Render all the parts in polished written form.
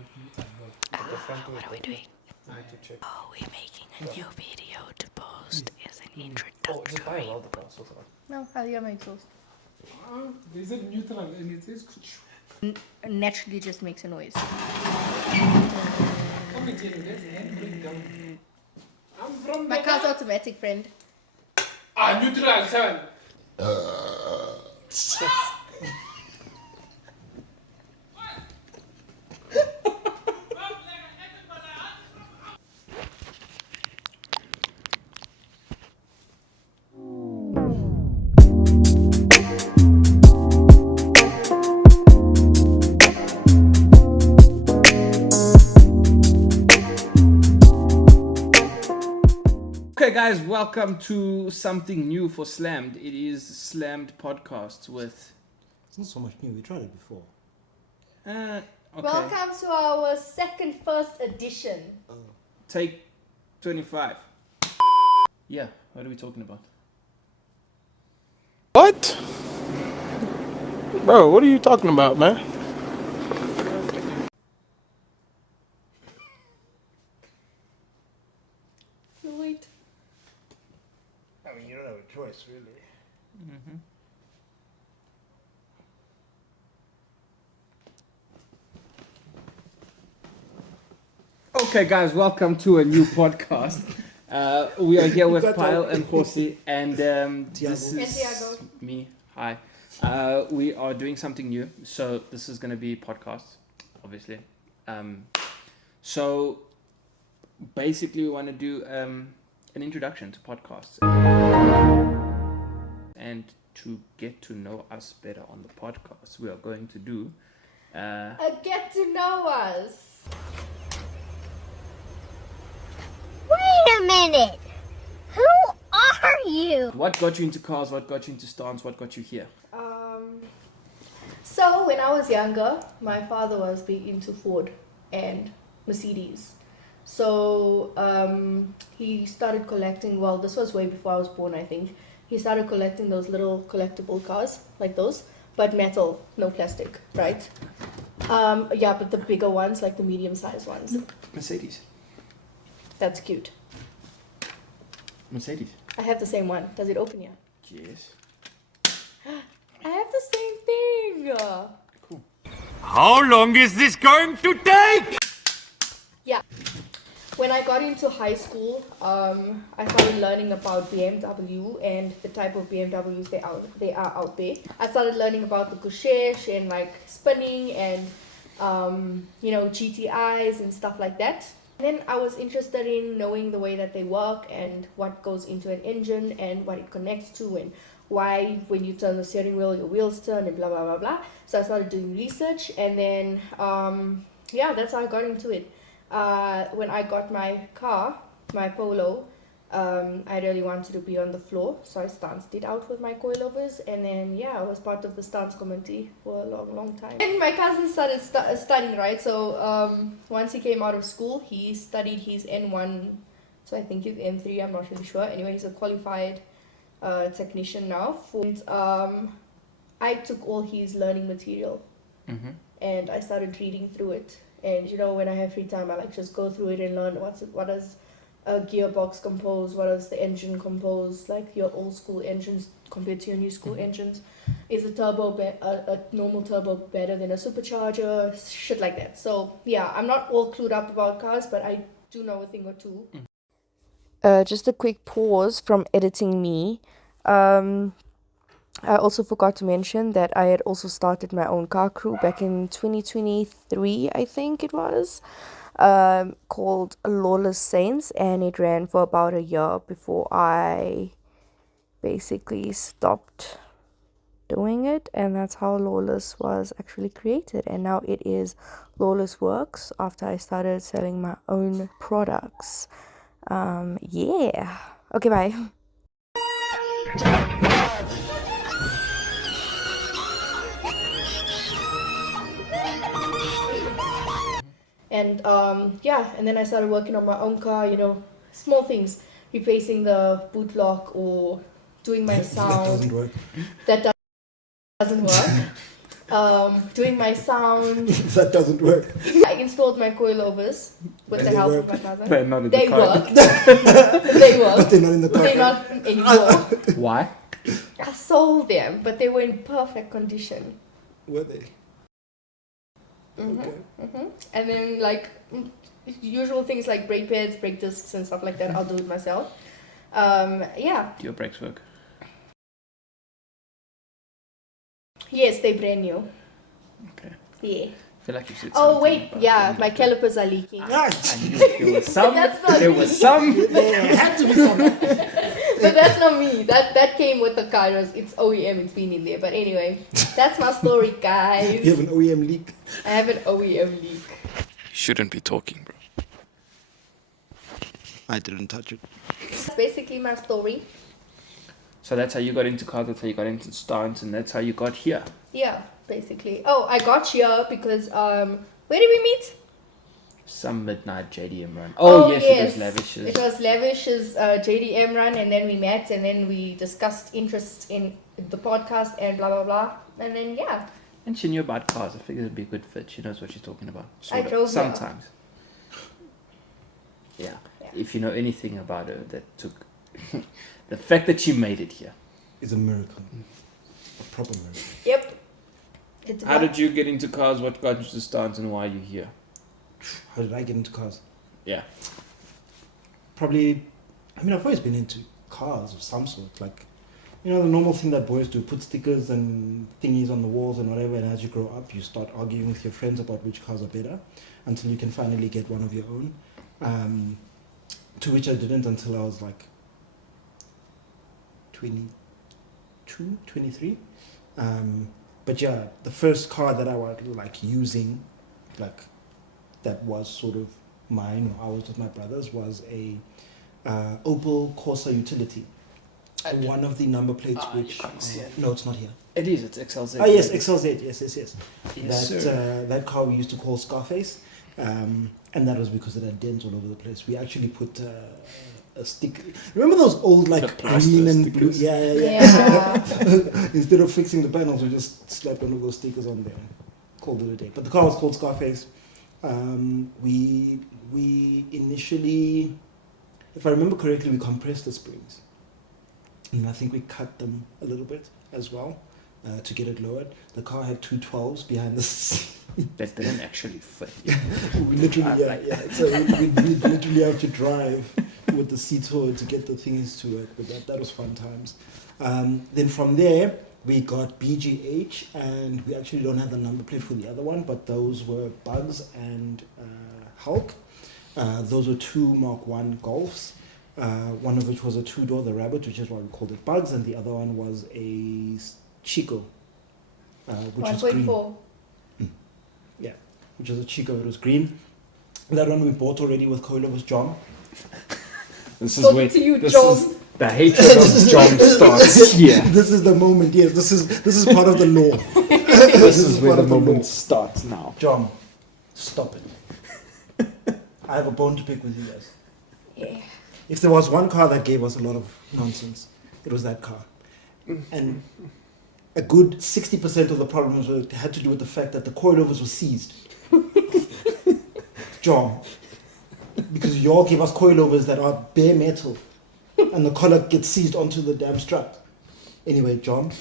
What are we doing? Oh, we're making a new video to post as an introductory. No, how do you make sauce? Is it neutral and it is Naturally just makes a noise. I'm from My car's automatic, friend. neutral 7. Okay guys, welcome to something new for Slammed. It is Slammed Podcast with... It's not so much new, we tried it before. Okay. Welcome to our first edition. Take 25. Yeah, what are we talking about? What? Bro, what are you talking about, man? Wait. I mean, you don't have a choice, really. Okay guys, welcome to a new podcast. We are here with Pyle and Horsey and this is Tiago. me. Hi. We are doing something new, so this is going to be podcasts, obviously. So basically we want to do an introduction to podcasts and to get to know us better on the podcast we are going to do Get to know us. Wait a minute! Who are you? what got you into cars, what got you into stance, what got you here. So when I was younger, my father was big into Ford and Mercedes. So he started collecting, well, this was way before I was born, I think. He started collecting those little collectible cars, like those, but metal, no plastic, right? Yeah, but the bigger ones, like the medium-sized ones. Mercedes. That's cute. Mercedes. I have the same one. Does it open here? Yes. I have the same thing. Cool. How long is this going to take? Yeah. When I got into high school, I started learning about BMW and the type of BMWs they are out there. I started learning about the couchage and like spinning and GTIs and stuff like that. And then I was interested in knowing the way that they work and what goes into an engine and what it connects to and why when you turn the steering wheel your wheels turn and blah blah blah blah. So I started doing research and then that's how I got into it. When I got my car, my Polo, I really wanted to be on the floor, so I stanced it out with my coilovers, and then I was part of the stance community for a long time. And my cousin started studying, right? So once he came out of school, he studied his N1, so I think he's N3, I'm not really sure. Anyway, he's a qualified technician now. And I took all his learning material, and I started reading through it. And when I have free time, I like just go through it and learn what does a gearbox compose, what does the engine compose, like your old school engines compared to your new school engines. Is a turbo a normal turbo better than a supercharger? Shit like that. So I'm not all clued up about cars, but I do know a thing or two. Just a quick pause from editing me. I also forgot to mention that I had also started my own car crew back in 2023, I think it was, called Lawless Saints, and it ran for about a year before I basically stopped doing it, and that's how Lawless was actually created, and now it is Lawless Works after I started selling my own products. Okay, bye. And and then I started working on my own car, small things, replacing the boot lock or doing my sound. That doesn't work. That doesn't work. doing my sound. That doesn't work. I installed my coilovers with the help of my cousin. They're not in They the car. worked. They But worked. they're not in the car. They're not anymore. Why? I sold them, but they were in perfect condition. Were they? Mm-hmm. Okay. And then usual things like brake pads, brake discs, and stuff like that, I'll do it myself. Yeah. Do your brakes work? Yes, they're brand new. Okay. Yeah. I feel like you said Oh something wait, about yeah, them, my but- calipers are leaking. Nice. I knew there was some. That's not There me. was some. There had to be some. But that's not me. That came with the car. It's OEM. It's been in there. But anyway, that's my story, guys. You have an OEM leak. I have an OEM leak. Shouldn't be talking, bro. I didn't touch it. That's basically my story. So that's how you got into cars. That's how you got into stance, and that's how you got here. Yeah, basically. Oh, I got here because where did we meet? Some midnight JDM run. Oh, yes, it was Lavish's. It was Lavish's JDM run, and then we met, and then we discussed interests in the podcast and blah blah blah, and then yeah. And she knew about cars. I figured it'd be a good fit. She knows what she's talking about. I drove her. Sometimes. Yeah. Yeah. If you know anything about her, that took the fact that she made it here. It's a miracle. A proper miracle. Yep. It's How did you get into cars? What got you to stance, and why are you here? How did I get into cars? Yeah. Probably, I've always been into cars of some sort. Like, the normal thing that boys do, put stickers and thingies on the walls and whatever, and as you grow up, you start arguing with your friends about which cars are better until you can finally get one of your own. To which I didn't until I was like 22, 23. But yeah, the first car that I was using, that was sort of mine, or I was with my brothers, was a Opel Corsa utility. One of the number plates which... can't see it. No, it's not here. It is. It's XLZ. Oh, yes, XLZ. Yes. Yes, That car we used to call Scarface. And that was because it had dents all over the place. We actually put a stick... Remember those old, green and blue... stickers. Yeah. Instead of fixing the panels, we just slapped one of those stickers on there. Called it a day. But the car was called Scarface. We initially, if I remember correctly, we compressed the springs, and I think we cut them a little bit as well to get it lowered. The car had 212s behind the seat. That didn't actually fit. We literally, So we literally have to drive with the seats forward to get the things to work. But that was fun times. Then from there, we got BGH, and we actually don't have the number plate for the other one, but those were Bugs and Hulk. Those were two Mark I Golfs, one of which was a two-door, the Rabbit, which is why we called it Bugs, and the other one was a Chico, which is green. 1.4. Yeah, which was a Chico, it was green. That one we bought already with coilovers John. This is Talking where to you, this John. is the hatred of John starts here. This is the moment, yes, this is part of the law. This is where part the of the law. moment starts now. John, stop it. I have a bone to pick with you guys. Yeah. If there was one car that gave us a lot of nonsense, it was that car. And a good 60% of the problems had to do with the fact that the coilovers were seized. John, because you all give us coilovers that are bare metal, and the collar gets seized onto the damn strut. Anyway, John,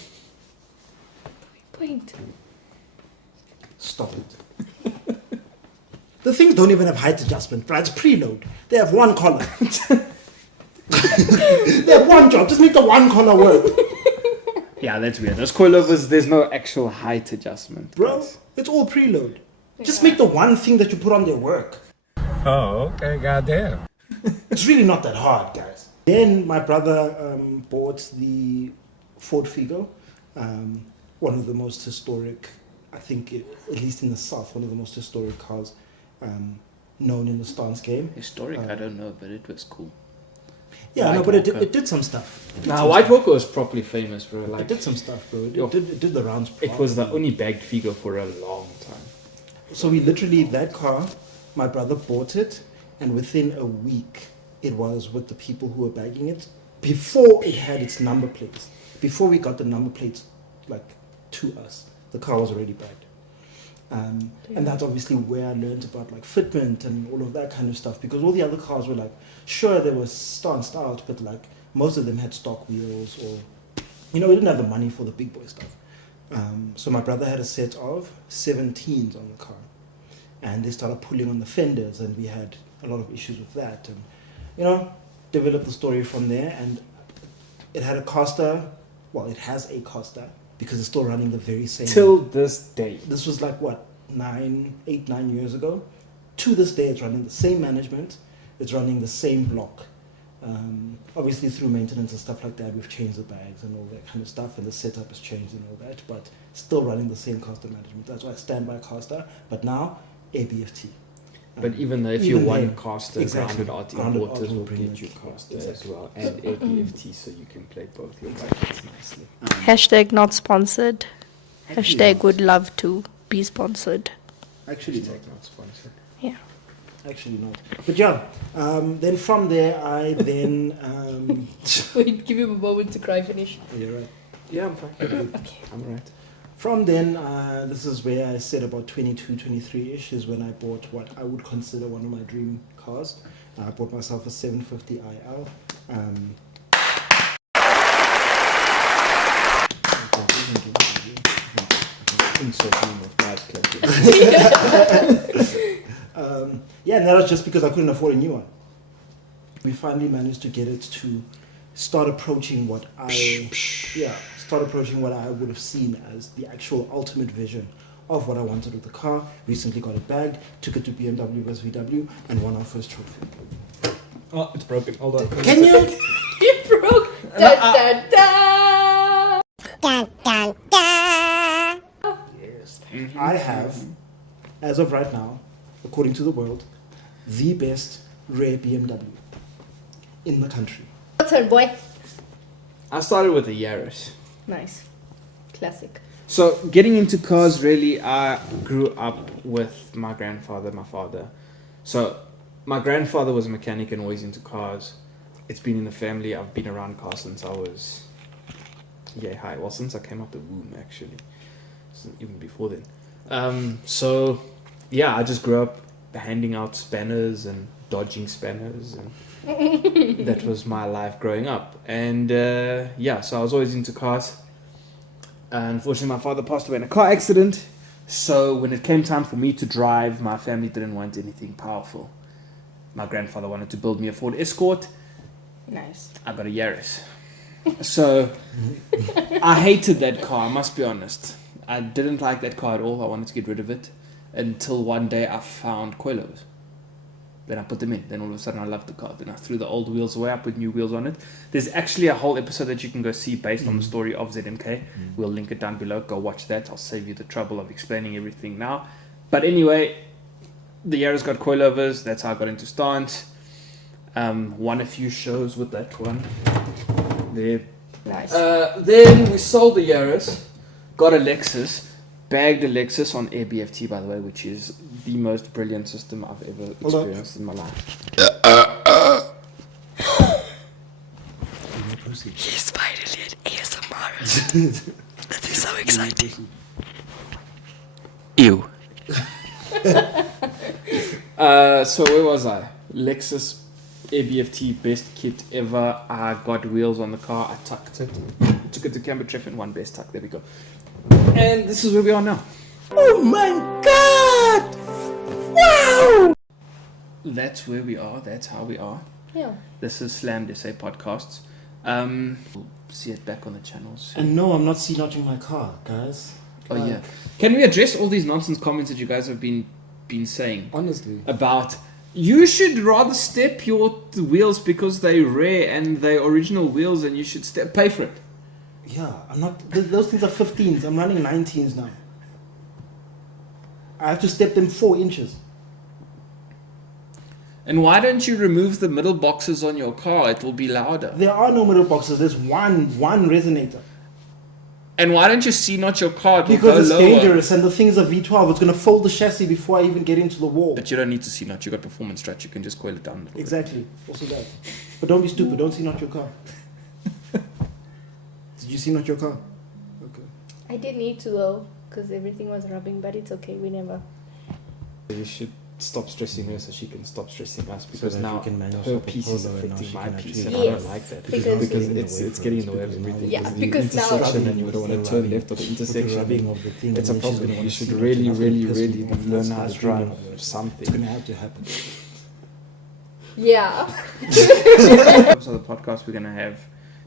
Point. stop it. The things don't even have height adjustment, but it's preload. They have one collar. They have one job. Just make the one collar work. Yeah, that's weird. Those coilovers, there's no actual height adjustment. Bro, guys. it's all preload. Just make the one thing that you put on there work. Oh, okay, goddamn. It's really not that hard, guys. Then my brother bought the Ford Figo, one of the most historic, I think, at least in the South, one of the most historic cars known in the stance game. Historic, I don't know, but it was cool. Yeah, White no, but Walker. it did some stuff. Nah, White Walker was properly famous, bro. It Like, did some stuff, bro. Yo. It did the rounds. it was the properly. only bagged figure for a long time. So we literally, that car, my brother bought it, and within a week, it was with the people who were bagging it, before it had its number plates. Before we got the number plates, to us, the car was already bagged. And that's obviously where I learned about like fitment and all of that kind of stuff, because all the other cars were like, sure, they were stanced out, but like most of them had stock wheels, or we didn't have the money for the big boy stuff. So my brother had a set of 17s on the car, and they started pulling on the fenders, and we had a lot of issues with that, and developed the story from there. And it had a caster, well, it has a caster, because it's still running the very same. Till this day. This was like what, 9 years ago. To this day, it's running the same management. It's running the same block. Obviously, through maintenance and stuff like that, we've changed the bags and all that kind of stuff, and the setup has changed and all that. But still running the same caster management. That's why I stand by caster. But now, ABFT. But even though if you want then, caster, exactly, grounded grounded RT Waters will bring get it. you caster Exactly. as well, and ABFT, so you can play both your brackets nicely. Hashtag not sponsored. Actually Hashtag not. would love to be sponsored. Actually not. Not sponsored. Yeah. Actually not. But yeah, then from there, I then... Wait, give him a moment to cry finish. Oh, you're right. Yeah, I'm fine. Okay. I'm right. From then, this is where I said about 22, 23-ish is when I bought what I would consider one of my dream cars. I bought myself a 750 IL. Yeah, and that was just because I couldn't afford a new one. We finally managed to get it to start approaching what I would have seen as the actual ultimate vision of what I wanted with the car. Recently got it bagged, took it to BMW vs VW, and won our first trophy. Oh, it's broken. Hold on. Can you? You broke. Da, da, da. Dun, dun, dun. Yes. I have, as of right now, according to the world, the best rare BMW in the country. Your turn, boy. I started with a Yaris. Nice. Classic. So getting into cars, really, I grew up with my grandfather, my father. So my grandfather was a mechanic and always into cars. It's been in the family. I've been around cars since I was, since I came out the womb, actually. Even before then. So yeah, I just grew up handing out spanners and dodging spanners, and that was my life growing up. And so I was always into cars. Unfortunately, my father passed away in a car accident. So when it came time for me to drive, my family didn't want anything powerful. My grandfather wanted to build me a Ford Escort. Nice. I got a Yaris. So I hated that car, I must be honest. I didn't like that car at all. I wanted to get rid of it until one day I found coilovers. Then I put them in. Then all of a sudden I loved the car. Then I threw the old wheels away. I put new wheels on it. There's actually a whole episode that you can go see based on the story of ZMK. We'll link it down below. Go watch that. I'll save you the trouble of explaining everything now. But anyway, the Yaris got coilovers. That's how I got into stance. Won a few shows with that one. There. Nice. Then we sold the Yaris. Got a Lexus. Bagged a Lexus on ABFT, by the way, which is the most brilliant system I've ever experienced in my life. He's finally an ASMR. That is so exciting. Ew. So where was I? Lexus ABFT, best kit ever. I got wheels on the car. I tucked it. Took it to Camber and one best tuck. There we go. And this is where we are now. Oh my God! Wow! That's where we are. That's how we are. Yeah. This is Slammed SA Podcasts. We'll see it back on the channels. And no, I'm not C-notching my car, guys. Oh yeah. Can we address all these nonsense comments that you guys have been saying Honestly. about you should rather step your wheels because they're rare and they're original wheels and you should pay for it? Yeah, I'm not. Those things are 15s. I'm running 19s now. I have to step them 4 inches. And why don't you remove the middle boxes on your car? It will be louder. There are no middle boxes. There's one resonator. And why don't you C-notch your car? Because it's dangerous, and the thing's a V12. It's going to fold the chassis before I even get into the wall. But you don't need to C-notch. You got performance strut. You can just coil it down a little bit. Exactly. Also that. But don't be stupid. Don't C-notch your car. Did you C-notch your car? Okay. I did need to though, because everything was rubbing, but it's okay. We never. You should stop stressing her so she can stop stressing us, So because that now we can manage her the piece is proposal and now affecting she my can piece, actually- and I Yes, don't like that because it's getting in the way of everything. Yeah, Because the because now- intersection and you don't want to turn left or the With the intersection. rubbing of the thing, It's and a then she's problem. gonna You wanna should see it, really, and that's gonna really, piss really me off. learn That's how the to dream drive of it. It's something. gonna have to happen. Yeah. So the podcast, we're gonna have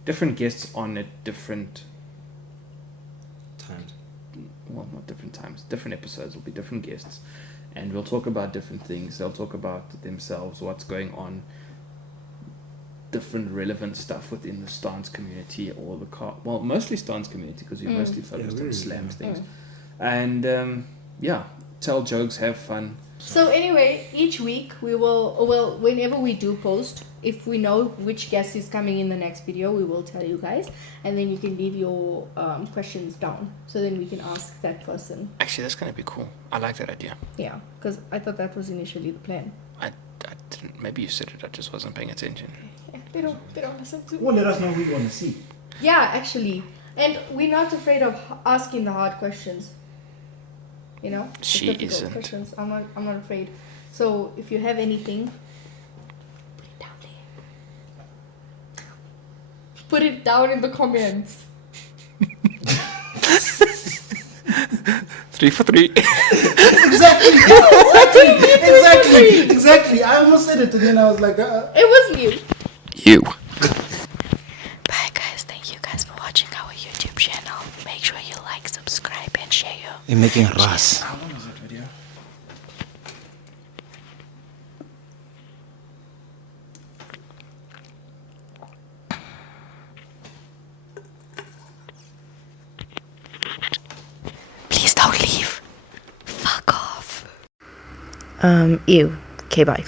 different guests on at different, Times. well, not different times, different episodes. Will be different guests, and we'll talk about different things. They'll talk about themselves, what's going on, different relevant stuff within the stance community or the car. Well, mostly stance community, because we're mostly focused on really, slams yeah. things, and yeah, tell jokes, have fun. So anyway, each week we will, well, whenever we do post, if we know which guest is coming in the next video, we will tell you guys, and then you can leave your questions down, so then we can ask that person. Actually, that's gonna be cool. I like that idea. Yeah, because I thought that was initially the plan. I didn't. Maybe you said it. I just wasn't paying attention. Yeah, they don't listen to. Well, let us know who you want to see. Yeah, actually, and we're not afraid of asking the hard questions. You know, the She difficult isn't. questions. I'm not afraid. So if you have anything, put it down there. Put it down in the comments. 3 for 3. Exactly. I almost said it, and then I was like, It was you. You. Bye guys, thank you guys for watching our YouTube channel. Make sure you like, subscribe and share. You're making Ras. How long is that video? Please don't leave. Fuck off. Ew. Okay, bye.